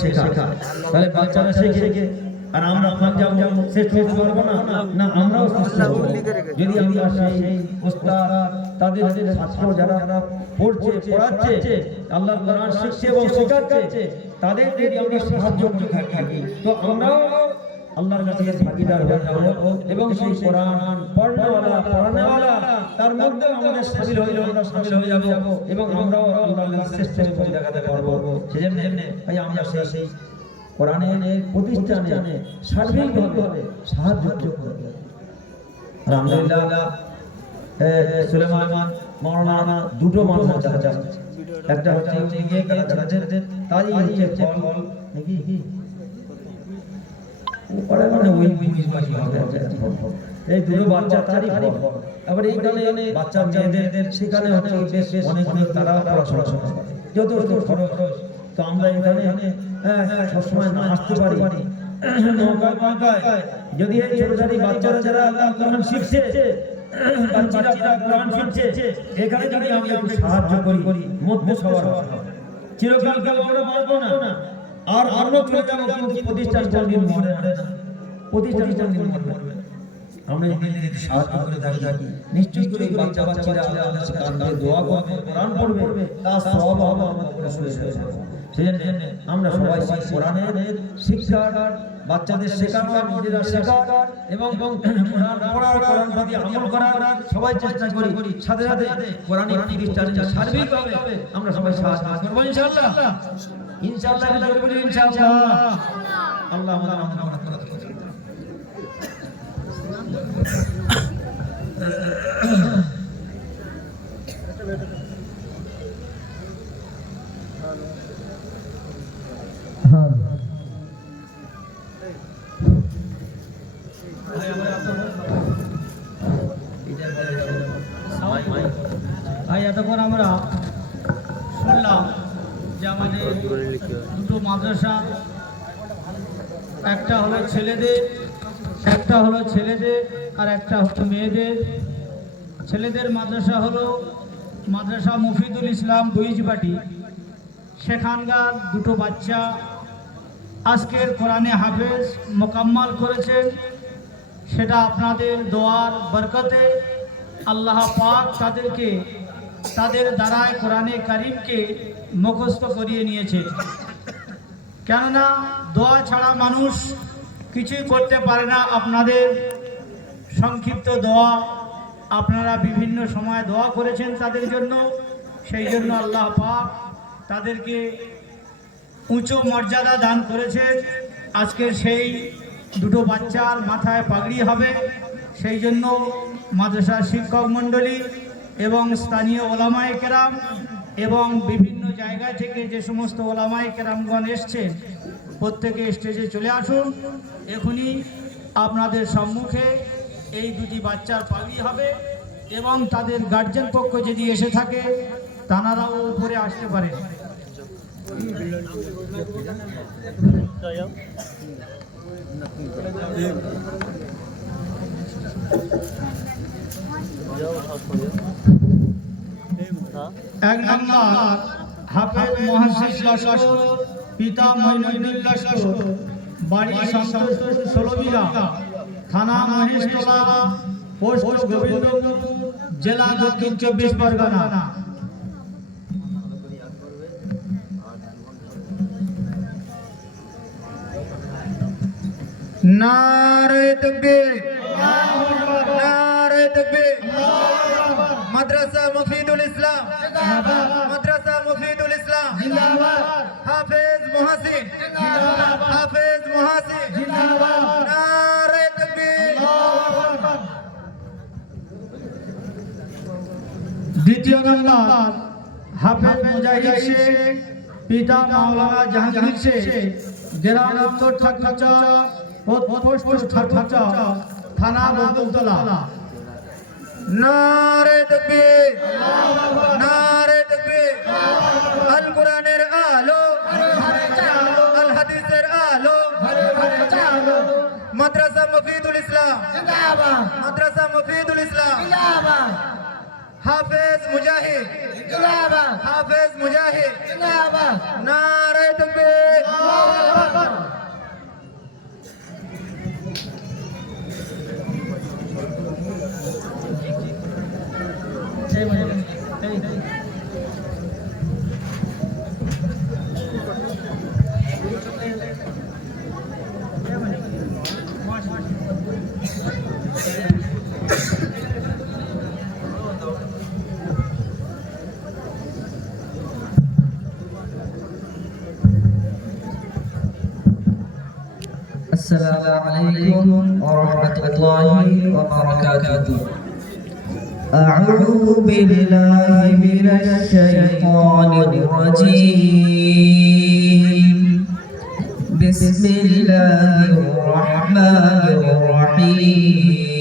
শেখা, তাহলে বাচ্চারা শেখে আর আমরা পাঞ্জাব শেষ করতে পারবো না, না আমরাও যদি আমরা সেই ওস্তাদ তাদের ছাত্র যারা পড়ছে পড়াচ্ছে আল্লাহর কোরআন শিখছে এবং শেখাচ্ছে তাদের যদি আমরা সাহায্য করে থাকি তো আমরাও আল্লাহর কাছে ভাগীদার হয়ে যাব এবং সেই কোরআন পড়ানেওয়ালা তার মধ্যে আমাদের শামিল হয়ে যাব এবং আমরাও আল্লাহর কাছে শ্রেষ্ঠ করে দেখাতে পারবো। সেজন্য ভাই আমরা সেই কোরআনের প্রতিষ্ঠানে সার্বিকভাবে সাহায্য করব। আলহামদুলিল্লাহ সুলেমান মাওলানা দুটো মাদ্রাসা আছে, একটা হচ্ছে তারই হচ্ছে ফল নাকি ওরা মানে ওই বুঝবাসী হবে এই দুটো বাচ্চা তারই ফল। আবার এইখানে বাচ্চা মেয়েদের সেখানে হচ্ছে বেশ অনেক তারা পড়াশোনা করে যত খরচ, তো আমরা এখানে সবসময় না আসতে পারি যদি এই ছোট ছোট বাচ্চারা যারা আল্লাহ কোরআন শিখছে বাচ্চারা কোরআন শিখছে এখানে যদি আমি একটু সাহায্য করি মধ্যে সবার চিরকাল কেউ আমরা বাঁচবো না আর আমরা চলে যাবো কিন্তু প্রতিষ্ঠান কোনদিন মরে না, প্রতিষ্ঠান দিন মরবে। আমরা যদি সাহায্য করে থাকি নিশ্চয়ই করে বাচ্চারা আল্লাহর কাছে দোয়া করবে কোরআন পড়বে তার সওয়াব আমাদের উপরে শুয়ে যাবে। সেজন্য আমরা সবাই কোরআনের শিক্ষা বাচ্চাদের শেখানো নিজেরা শেখা এবং কোরআন পড়া কোরআন প্রতি আমল করা সবাই চেষ্টা করি, সাথে সাথে কোরআনের প্রতিষ্ঠানে সার্বিকভাবে আমরা সবাই সাহায্য করব ইনশাআল্লাহ। ইনশাআল্লাহ ইনশাআল্লাহ আল্লাহ আমাদের এতক্ষণ আমরা শুনলাম যে আমাদের দুটো মাদ্রাসা, একটা হলো ছেলেদের আর একটা হচ্ছে মেয়েদের। ছেলেদের মাদ্রাসা হলো মাদ্রাসা মুফিদুল ইসলাম বুইজবাটি। সেখানকার দুটো বাচ্চা আজকের কোরআনে হাফেজ মোকাম্মাল করেছেন, সেটা আপনাদের দোয়ার বরকতে আল্লাহ পাক তাদেরকে তাদের দ্বারায় কোরআনে কারিমকে মুখস্থ করিয়ে নিয়েছে। কেননা দোয়া ছাড়া মানুষ কিছুই করতে পারে না। আপনাদের সংক্ষিপ্ত দোয়া, আপনারা বিভিন্ন সময় দোয়া করেছেন তাদের জন্য, সেই জন্য আল্লাহ পাক তাদেরকে উঁচু মর্যাদা দান করেছেন। আজকের সেই দুটো বাচ্চার মাথায় পাগড়ি হবে, সেই জন্য মাদ্রাসার শিক্ষক মণ্ডলী এবং স্থানীয় ওলামায়ে কেরাম এবং বিভিন্ন জায়গা থেকে যে সমস্ত ওলামায়ে কেরামগণ এসছেন প্রত্যেকে স্টেজে চলে আসুন। এখনই আপনাদের সম্মুখে এই দুটি বাচ্চার পাগড়ি হবে এবং তাদের গার্জেন পক্ষ যদি এসে থাকে তানারাও উপরে আসতে পারে। এক নম্বর হাফেজ মুহাসিস লস্কর, পিতা মঈনুদ্দিন লস্কর, বাড়ি সন্তোষপুর 16 বিঘা, থানা মহেশতলা, পোস্ট গোবিন্দপুর, জেলা দক্ষিণ 24 পরগনা। নারে তাকবীর, নারে তাকবীর। মাদ্রাসা মুফিদুল ইসলাম জিন্দাবাদ, মাদ্রাসা মুফিদুল ইসলাম জিন্দাবাদ। হাফেজ মুহাসিন জিন্দাবাদ, হাফেজ মুহাসিন জিন্দাবাদ। নারে তাকবীর, আল্লাহু আকবার। দ্বিতীয় নম্বর হাফেজ মুজাহিদ শেখ, পিতা মাওলানা জাহাঙ্গীর শেখ, গ্রাম উত্তর ঠাকুরচা, পোস্ট ঠাকুরচা, থানা বকুলতলা। নারে তাকবীর, নারে তাকবীর। আল কোরআনের আলো, আল হাদিসের আলো, মাদ্রাসা মুফিদুল ইসলাম জিন্দাবাদ, মাদ্রাসা মুফিদুল ইসলাম জিন্দাবাদ। হাফেজ মুজাহিদ জিন্দাবাদ, হাফেজ মুজাহিদ জিন্দাবাদ। নারে তাকবীর, السلام عليكم ورحمة الله وبركاته. أعوذ بالله من الشيطان الرجيم. بسم الله الرحمن الرحيم.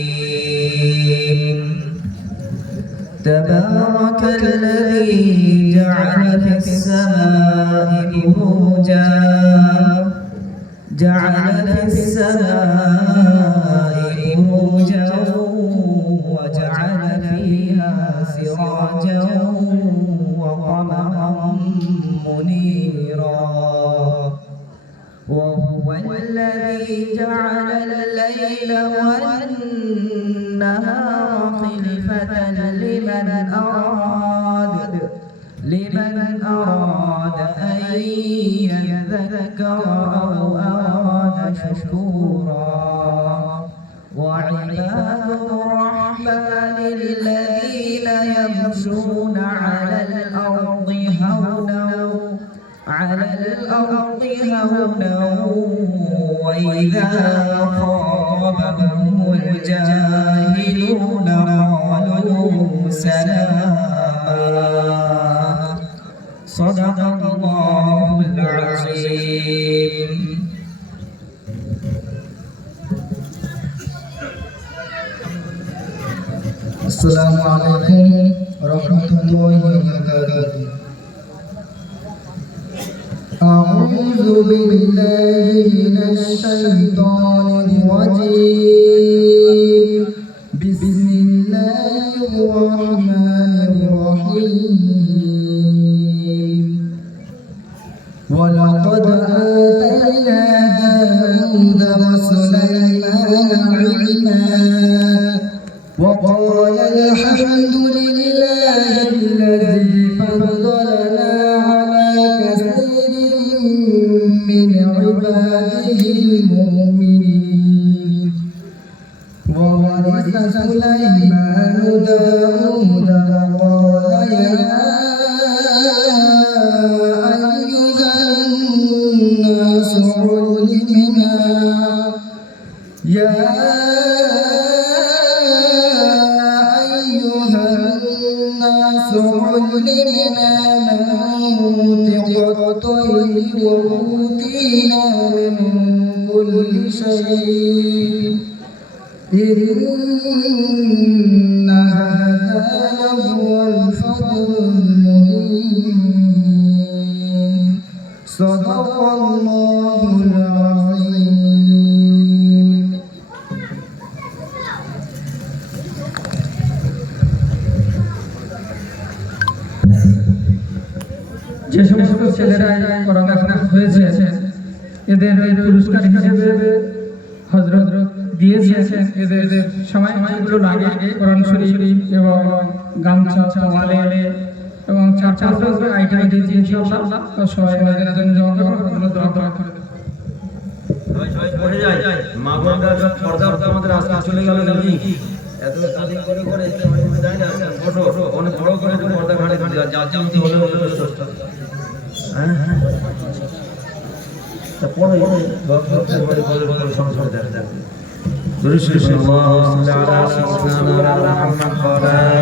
تبارك الذي جعل في السماء بروجا وجعل فيها سراجا وقمرا منيرا. وهو الذي جعل الليل والنهار خلفة لمن أراد أن يذكر أو أراد شكورا. وعباد الرحمن الذين يمشون على الأرض هونا وإذا خاطبهم الجاهلون قالوا سلاما. صدق الله العظيم. السلام عليكم ورحمة الله وبركاته. أعوذ بالله من الشيطان الرجيم. بسم الله الرحمن الرحيم. ولقد آتينا داود وسليمان علما وقال الحمد لله الذي فضلنا على كثير من عباده المؤمنين. وورث سليمان داود وقال يا أيها الناس علمنا منطق الطير وأوتينا من كل شيء. إن هذا لهو الفضل المبين. صدق الله العظيم. যে সমস্ত ছেলেরা পড়ালেখা হয়েছে এদের পুরস্কার হিসেবে হযরত দিয়েছেন। এদের সময় যেগুলো লাগে কোরআন শরীফ এবং গামছা তোয়ালে এবং চার আইটেম দিয়েছি ইনশাআল্লাহ। তো সবাই আমাদের জন্য জমা করুন, দোয়া করে দেন। পড়ে যায় মা বোনরা পর্দা আমাদের আজকে চলে গেল নাকি এত কাজে করে যায় না। বসো অনেক বড় করে পর্দা ঘাটে জানতে হলে পরে সংসার দেখা